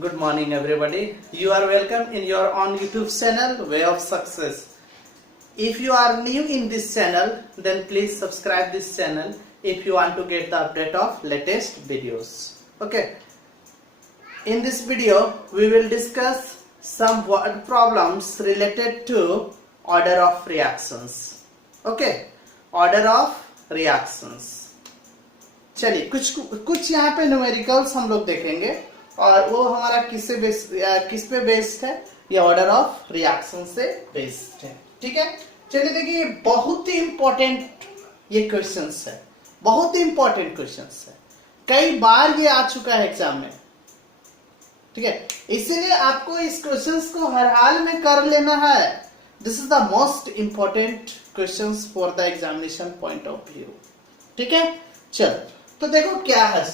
Good morning everybody. You are welcome in your own YouTube channel Way of Success. If you are new in this channel, then please subscribe this channel if you want to get the update of latest videos. Okay. In this video, we will discuss some word problems related to order of reactions. Okay. Order of reactions. चलिए कुछ यहाँ पे numericals हम लोग देखेंगे और वो हमारा किस पे बेस्ड है, ये ऑर्डर ऑफ रिएक्शन से बेस्ड है. ठीक है, चलिए देखिए बहुत ही इंपॉर्टेंट ये क्वेश्चंस है, बहुत ही इंपॉर्टेंट क्वेश्चंस है, कई बार ये आ चुका है एग्जाम में. ठीक है, इसीलिए आपको इस क्वेश्चंस को हर हाल में कर लेना है. This is the most important questions for the examination point of view. ठीक है, चलो तो देखो क्या है.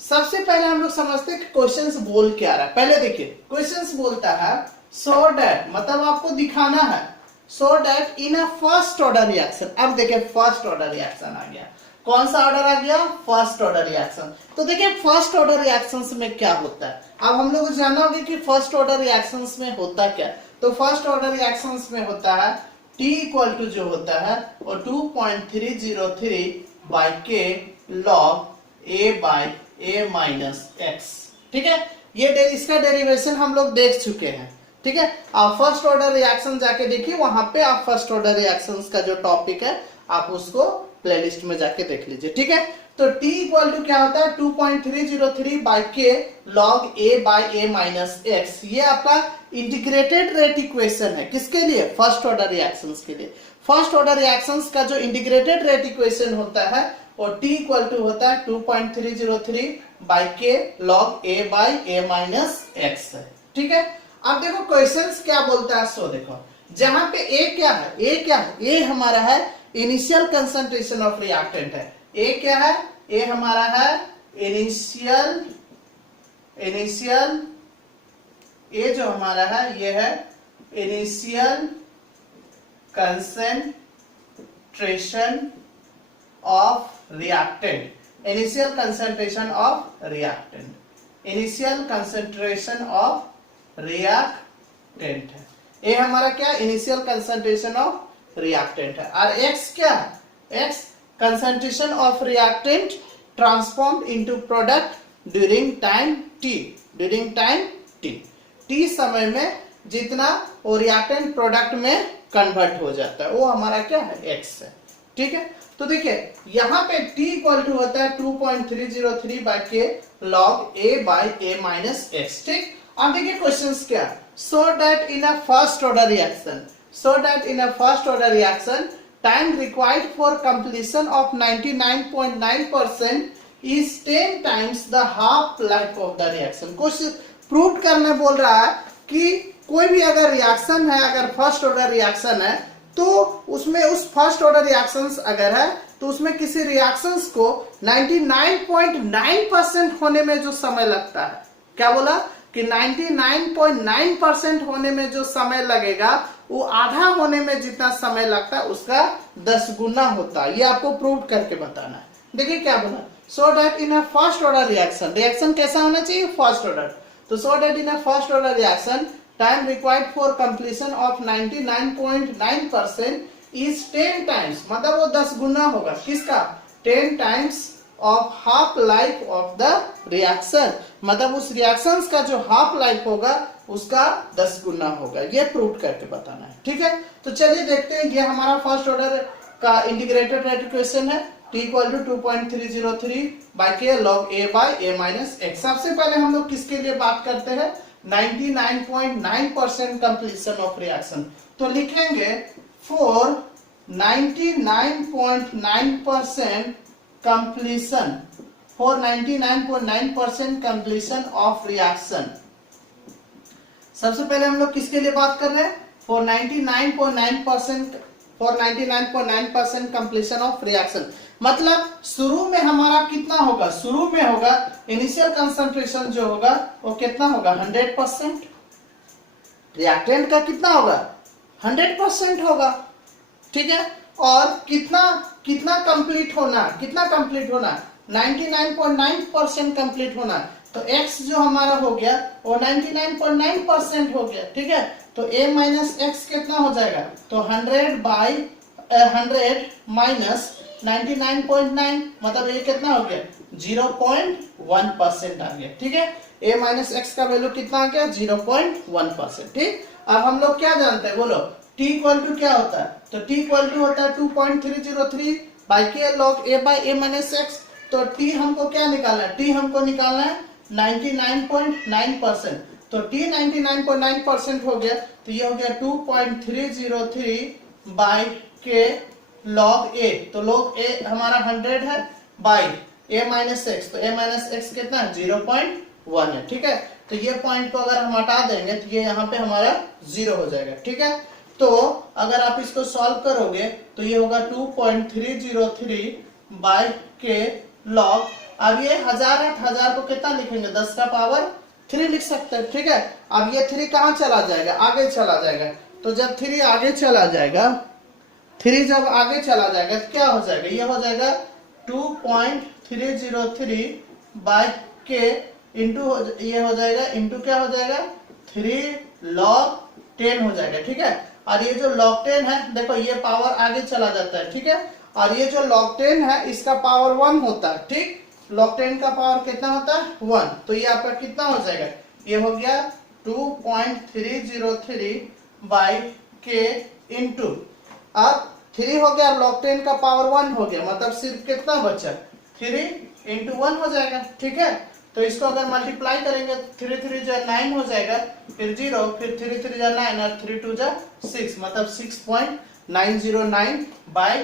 सबसे पहले हम लोग समझते हैं कि क्वेश्चंस बोल क्या रहा है. पहले देखिए क्वेश्चंस बोलता है सो दैट, मतलब आपको दिखाना है सो that in a first order reaction. अब देखिए फर्स्ट ऑर्डर रिएक्शन आ गया. कौन सा ऑर्डर आ गया? First order reaction. तो देखिए फर्स्ट ऑर्डर रिएक्शंस में क्या होता है. अब हम लोग जाना होगा कि फर्स्ट ऑर्डर रिएक्शंस में होता क्या. तो फर्स्ट ऑर्डर रिएक्शंस में होता है T इक्वल टू जो होता है वो 2.303 बाई के log A by A minus x. ठीक है, ये इसका डेरिवेशन हम लोग देख चुके हैं. ठीक है, आप फर्स्ट ऑर्डर रिएक्शन जाके देखिए, वहां पे आप फर्स्ट ऑर्डर रिएक्शंस का जो टॉपिक है आप उसको प्लेलिस्ट में जाके देख लीजिए. ठीक है, तो T इक्वल टू क्या होता है 2.303 बाई के log A by A minus x. ये आपका इंटीग्रेटेड रेट इक्वेशन है. किसके लिए? फर्स्ट ऑर्डर रिएक्शंस के लिए. फर्स्ट ऑर्डर रिएक्शंस का जो इंटीग्रेटेड रेट इक्वेशन होता है और T इक्वल टू होता है 2.303 बाई के log A by A minus x है. ठीक है, अब देखो क्वेश्चंस क्या बोलता है. सो देखो जहां पे A क्या है, A क्या है, A हमारा है इनिशियल कंसंट्रेशन ऑफ रिएक्टेंट है. A क्या है? A हमारा है इनिशियल A जो हमारा है ये है initial concentration of reactant. Initial concentration of reactant. Initial concentration of reactant है. ये हमारा क्या? Initial concentration of reactant है. और X क्या है? X concentration of reactant transformed into product during time T. During time T. T समय में जितना वो reactant product में convert हो जाता है वो हमारा क्या है? X है. ठीक है, तो देखिए यहां पे T इक्वल टू होता है 2.303 बाई के log A by A minus x. ठीक, अब देखिए क्वेश्चंस क्या. सो that in a first order reaction time required for completion of 99.9% is 10 times the half life of the reaction. Question prove करने बोल रहा है कि कोई भी अगर रिएक्शन है, अगर फर्स्ट ऑर्डर रिएक्शन है तो उसमें उस फर्स्ट ऑर्डर रिएक्शंस अगर है तो उसमें किसी रिएक्शंस को 99.9% होने में जो समय लगता है, क्या बोला कि 99.9% होने में जो समय लगेगा वो आधा होने में जितना समय लगता है उसका 10 गुना होता है. ये आपको प्रूव करके बताना है. देखिए क्या बोला. So that in a first order reaction कैसा होना चाहिए? First order. तो so that in a first order reaction time required for completion of 99.9% is 10 times, मतलब वो 10 गुना होगा. किसका? 10 times of half life of the reaction, मतलब उस रिएक्शंस का जो हाफ लाइफ होगा उसका 10 गुना होगा. ये प्रूव करके बताना है. ठीक है, तो चलिए देखते हैं. ये हमारा फर्स्ट ऑर्डर का इंटीग्रेटेड रेट इक्वेशन है. T इक्वल टू 2.303 बाई के log A by A minus x. सबसे पहले हम लोग किसके लिए बात करते हैं? 99.9% कंप्लीशन ऑफ रिएक्शन. तो लिखेंगे for 99.9% completion, for 99.9% completion of reaction. सबसे पहले हम लोग किसके लिए बात कर रहे हैं? For 99.9% completion of reaction. मतलब शुरू में हमारा कितना होगा? शुरू में होगा इनिशियल कंसंट्रेशन जो होगा वो कितना होगा? 100%. रिएक्टेंट का कितना होगा? 100% होगा. ठीक है, और कितना कंप्लीट होना? 99.9% कंप्लीट होना. तो x जो हमारा हो गया वो 99.9% हो गया, ठीक है। तो a माइनस एक्स कितना हो जाएगा, तो 100 माइनस 99.9 मतलब ये कितना हो गया 0.1% आ गया, ठीक है। a माइनस एक्स का वैल्यू कितना आ गया 0.1%, ठीक। अब हम लोग क्या जानते हैं बोलो, t इक्वल टू क्या होता है, तो t इक्वल टू होता है 2.303 बाई के log a by a minus x. तो t हमको क्या निकालना है, t हमको निकालना है 99.9%। तो t 99.9% हो गया, तो ये हो गया 2.303 बाई के लॉग a। तो लॉग a हमारा 100 है बाई a माइनस एक्स, तो a माइनस एक्स कितना है 0.1 है, ठीक है। तो ये पॉइंट को अगर हम हटा देंगे तो ये यहाँ पे हमारा 0 हो जाएगा, ठीक है। तो अगर आप इसको सॉल्व करोगे तो ये होगा 2.303 बाई के लॉग, अब ये 1000 को कितना लिखेंगे 10 का पावर 3 लिख सकते हैं, ठीक है। अब ये 3 कहाँ चला जाएगा, आगे चला जाएगा। तो जब 3 आगे चला जाएगा, 3 जब आगे चला जाएगा तो क्या हो जाएगा, ये हो जाएगा 2.303 बाई के इंटू ये हो जाएगा इंटू क्या हो जाएगा 3 लॉग 10 हो जाएगा, ठीक है। और ये जो log 10 है देखो ये पावर आगे चला जाता है, ठीक है। और ये जो log 10 है इसका पावर 1 होता है, ठीक। log 10 का पावर कितना होता है 1, तो ये आपका कितना हो जाएगा, ये हो गया 2.303 बाई के इंटू, अब 3 हो गया log 10 का पावर 1 हो गया, मतलब सिर्फ कितना बचा 3 इंटू 1 हो जाएगा, ठीक है। तो इसको अगर मल्टीप्लाई करेंगे 3 3 जा 9 हो जाएगा, फिर 0, फिर 3 3 जा 9 और 3 2 जा 6, मतलब 6.909 बाई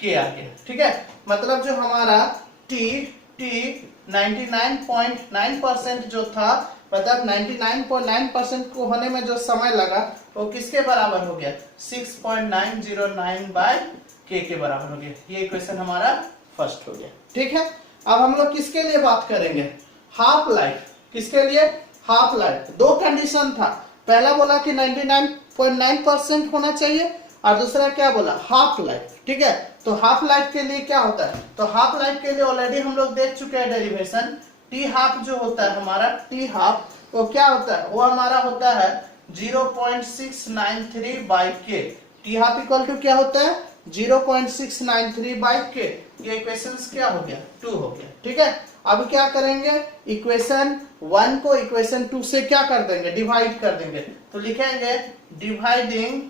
के आ गया, ठीक है। मतलब जो हमारा t 99.9% जो था, मतलब 99.9% को होने में जो समय लगा वो किसके बराबर हो गया 6.909 बाई के बराबर हो गया। ये इक्वेशन हमारा फर्स्ट हो गया, ठीक है। अब हम लोग किसके लिए बात करेंगे, हाफ लाइफ। किसके लिए, हाफ लाइफ। दो कंडीशन था, पहला बोला कि 99.9% होना चाहिए और दूसरा क्या बोला हाफ लाइफ, ठीक है। तो हाफ लाइफ के लिए क्या होता है, तो हाफ लाइफ के लिए ऑलरेडी हम लोग देख चुके हैं डेरिवेशन। टी हाफ जो होता है हमारा, टी हाफ वो क्या होता है, वो हमारा होता है 0.693 बाई के। टी हाफ इक्वल टू क्या होता है 0.693 बाई के। ये इक्वेशंस क्या हो गया 2 हो गया, ठीक है। अब क्या करेंगे, इक्वेशन 1 को इक्वेशन 2 से क्या कर देंगे, डिवाइड कर देंगे। तो लिखेंगे dividing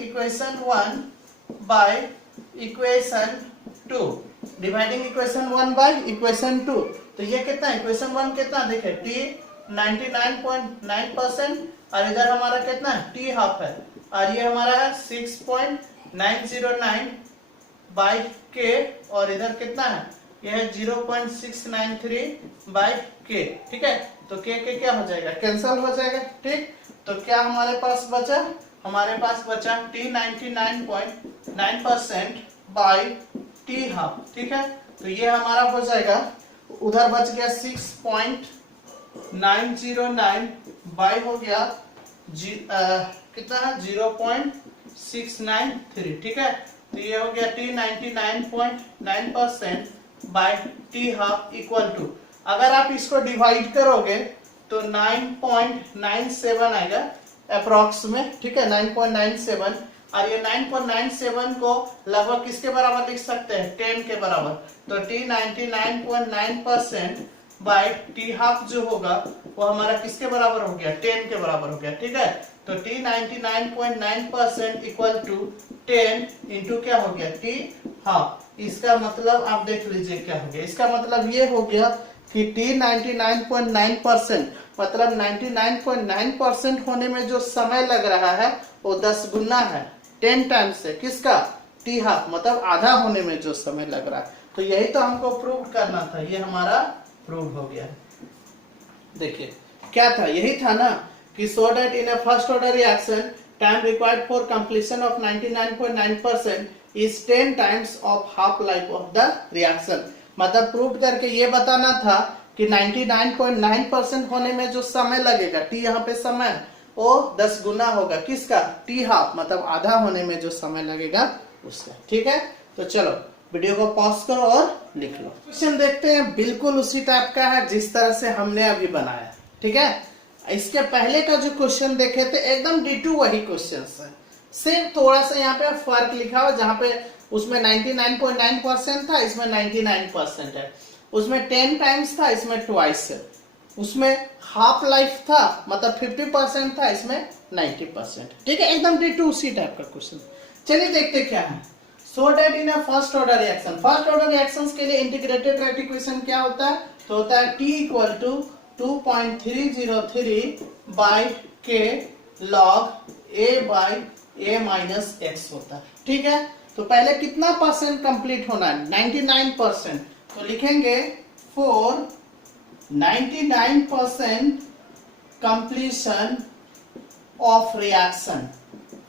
equation 1 by equation 2, dividing equation 1 by equation 2। तो ये कितना है, इक्वेशन 1 कितना देखे t 99.9% और इधर हमारा कितना है t हाफ है, और ये हमारा है 6.909 बाई के, और इधर कितना है ये है 0.693 बाई के, ठीक है। तो के क्या हो जाएगा, कैंसल हो जाएगा, ठीक। तो क्या हमारे पास बचा, हमारे पास बचा t 99.9% बाई t हाफ, ठीक है। तो ये हमारा हो जाएगा, उधर बच गया 6.909 बाई हो गया कितना है 0.693, ठीक है। तो ये हो गया t 99.9% by t half equal to, अगर आप इसको डिवाइड करोगे तो 9.97 आएगा अप्रोक्स में, ठीक है 9.97। और ये 9.97 को लगभग किसके बराबर लिख सकते हैं 10 के बराबर। तो t 99.9% बाई t हाफ जो होगा वो हमारा किसके बराबर हो गया 10 के बराबर हो गया, ठीक है। तो t 99.9% इक्वल टू 10 इंटू क्या हो गया t हाफ। इसका मतलब आप देख लीजिए क्या हो गया, इसका मतलब ये हो गया कि t 99.9% मतलब 99.9% होने में जो समय लग रहा है वो 10 गुना है 10 टाइम्स से, किसका t हाफ, मतलब आधा होने में जो समय लग रहा है। तो यही तो हमको प्रूव करना था, ये हमारा प्रूव हो गया। देखिए क्या था, यही था ना कि so that in a first order reaction time required for completion of 99.9% is 10 times of half life of the reaction। मतलब प्रूव करके ये बताना था कि 99.9% होने में जो समय लगेगा t यहाँ पे समय वो 10 गुना होगा किसका t हाफ, मतलब आधा होने में जो समय लगेगा उसका, ठीक है। तो चलो वीडियो को पॉज करो और लिख लो। क्वेश्चन देखते हैं, बिल्कुल उसी टाइप का है जिस तरह से हमने अभी बनाया। ठीक है, इसके पहले का जो क्वेश्चन देखे थे एकदम D2 वही क्वेश्चन है, सिर्फ थोड़ा सा यहाँ पे फर्क लिखा हुआ, जहाँ पे उसमें 99.9% था, इसमें 99% है। उसमें 10 टाइम्स था, इसमें ट्वाइस है। उसमें हाफ लाइफ था, मतलब 50% था, इसमें 90%। ठीक है, एकदम D2 उसी टाइप का क्वेश्चन। चलिए देखते क्या है। सो that in a first order reaction, first order reactions के लिए इंटीग्रेटेड रेट इक्वेशन क्या होता है? तो होता है T इक्वल टू 2.303 बाई के log A by A minus x होता है। ठीक है, तो पहले कितना परसेंट कंप्लीट होना है? 99%। तो लिखेंगे for 99% completion of reaction,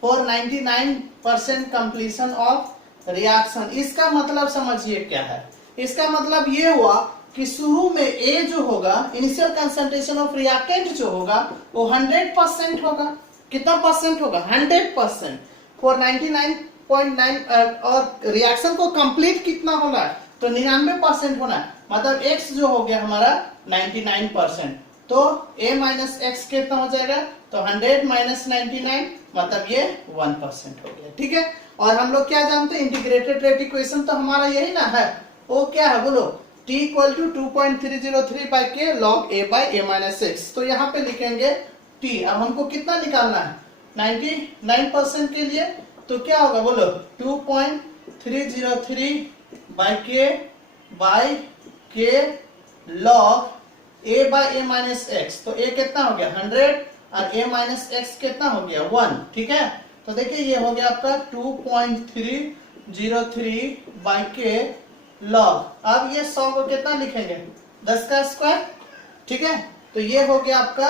for 99% completion of reaction. इसका मतलब समझिए क्या है। इसका मतलब ये हुआ कि शुरू में A जो होगा, इनिशियल कंसंट्रेशन ऑफ रिएक्टेंट जो होगा, वो 100% होगा। कितना परसेंट होगा? 100%। फॉर 99.9 और रिएक्शन को कंप्लीट कितना होना है? तो 99% होना है। मतलब x जो हो गया हमारा 99%, तो a माइनस एक्स कितना हो जाएगा? तो 100 माइनस 99, मतलब ये 1% हो गया। ठीक है, और हम लोग क्या जानते हैं? इंटीग्रेटेड रेट इक्वेशन तो हमारा यही ना है। वो क्या है बोलो? t इक्वल टू 2.303 बाई के log a by a minus x. तो यहाँ पे लिखेंगे t। अब हमको कितना निकालना है? 99% के लिए तो क्या होगा बोलो? 2.303 बाई के log a by a minus x. तो a कितना हो गया? 100 और a माइनस एक्स कितना हो गया? 1। ठीक है, तो देखिए ये हो गया आपका 2.303 बाई के लॉग। अब ये 100 को कितना लिखेंगे? 10 का स्क्वायर। ठीक है, तो ये हो गया आपका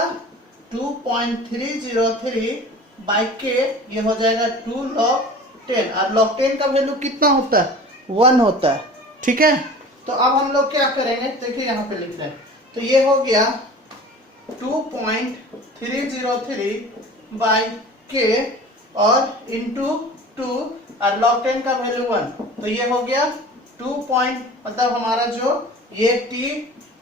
2.303 बाई के, ये हो जाएगा 2 log 10। और log 10 का वैल्यू कितना होता है? 1 होता है। ठीक है, तो अब हम लोग क्या करेंगे? देखिए यहाँ पे लिख रहे हैं, तो ये हो गया 2.303 बाई के और इंटू 2 और log 10 का वैल्यू 1, तो ये हो गया 2 पॉइंट, मतलब हमारा जो ये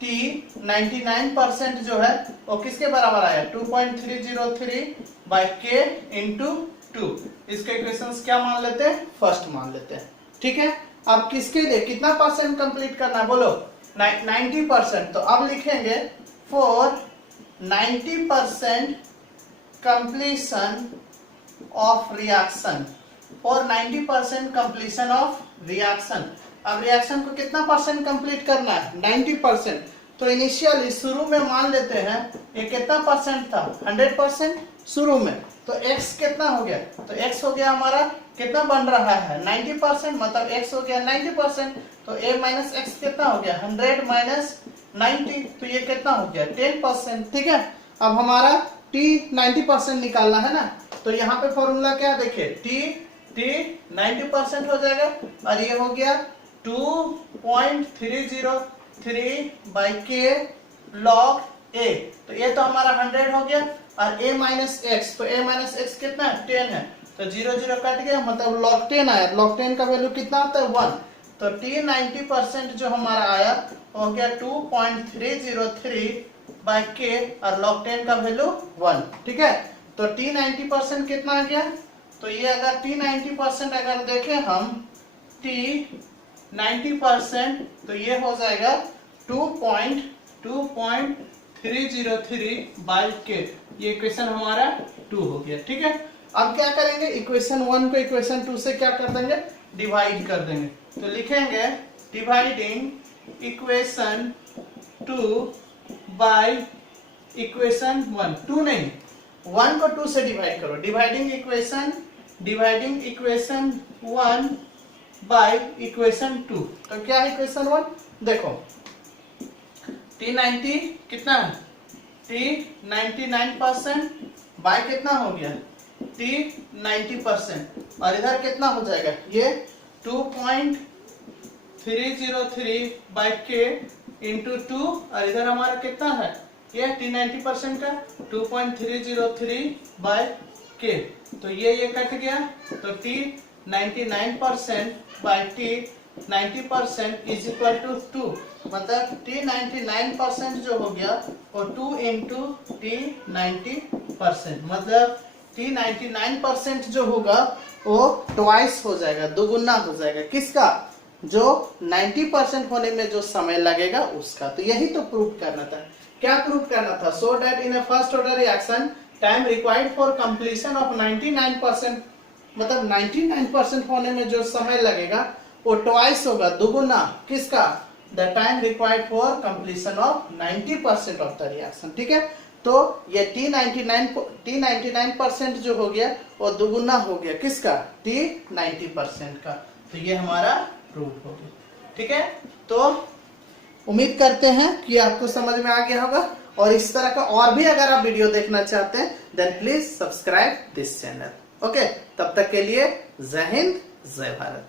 t 99% जो है वो किसके बराबर आया? 2.303 बाई के इंटू 2। इसके इक्वेशंस क्या मान लेते हैं? फर्स्ट मान लेते हैं। ठीक है, अब किसके लिए कितना परसेंट कंप्लीट करना है बोलो? 90%। तो अब लिखेंगे for 90% completion of reaction, for 90% completion of reaction. अब रिएक्शन को कितना परसेंट कंप्लीट करना है? 90%। तो इनिशियली शुरू में मान लेते हैं ये कितना परसेंट था? 100% शुरू में। तो x कितना हो गया? तो x हो गया हमारा कितना बन रहा है? 90%, मतलब x हो गया 90%। तो a माइनस एक्स कितना हो गया? 100 माइनस 90, तो ये कितना हो गया? 10%। ठीक है, अब हमारा t 90% निकालना है ना, तो यहाँ पे फॉर्मूला क्या देखिए, t 90% हो जाएगा और ये हो गया 2.303 बाई के लॉग a। तो ये तो हमारा 100 हो गया और a माइनस एक्स, तो a माइनस एक्स कितना है? 10 है, तो 0 0 कट गया, मतलब log 10 आया। log 10 का वैल्यू कितना होता है? 1। तो t 90% जो हमारा आया हो गया 2.303 बाई के और log 10 का वैल्यू 1। ठीक है, तो t 90% कितना आ गया? तो ये अगर t 90% अगर देखें हम t 90%, तो ये हो जाएगा 2.303 बाई के। ये इक्वेशन हमारा 2 हो गया। ठीक है, अब क्या करेंगे? इक्वेशन 1 को इक्वेशन 2 से क्या कर देंगे? डिवाइड कर देंगे। तो लिखेंगे डिवाइडिंग इक्वेशन 2 बाई इक्वेशन 1। 2 नहीं, 1 को 2 से डिवाइड करो। Dividing equation 1 by equation 2। तो क्या है इक्वेशन 1? देखो t90 कितना है? t 99% बाई कितना हो गया? t 90%, और इधर कितना हो जाएगा? ये 2.303 बाई के इंटू 2, और इधर हमारा कितना है? ये t 90% का 2.303 बाई के, तो ये कट गया। तो t 99% by t 90% is equal to 2, मतलब t 99% जो हो गया वो 2 इंटू टी 90%, मतलब t 99% जो होगा वो ट्वाइस हो जाएगा, दोगुना हो जाएगा। किसका? जो 90% होने में जो समय लगेगा उसका। तो यही तो प्रूव करना था। क्या प्रूव करना था? सो that in a first order reaction time required for completion of 99%, मतलब 99% होने में जो समय लगेगा वो ट्वाइस होगा, दुगुना। किसका? The time required for completion of 90% of the reaction. ठीक है, तो ये T99% जो हो गया वो दुगुना हो गया। किसका? T90% का। तो ये हमारा प्रूफ हो गया। ठीक है, तो उम्मीद करते हैं कि आपको समझ में आ गया होगा। और इस तरह का और भी अगर आप वीडियो देखना चाहते हैं then please subscribe this channel. Okay, तब तक के लिए जय हिंद, जय भारत।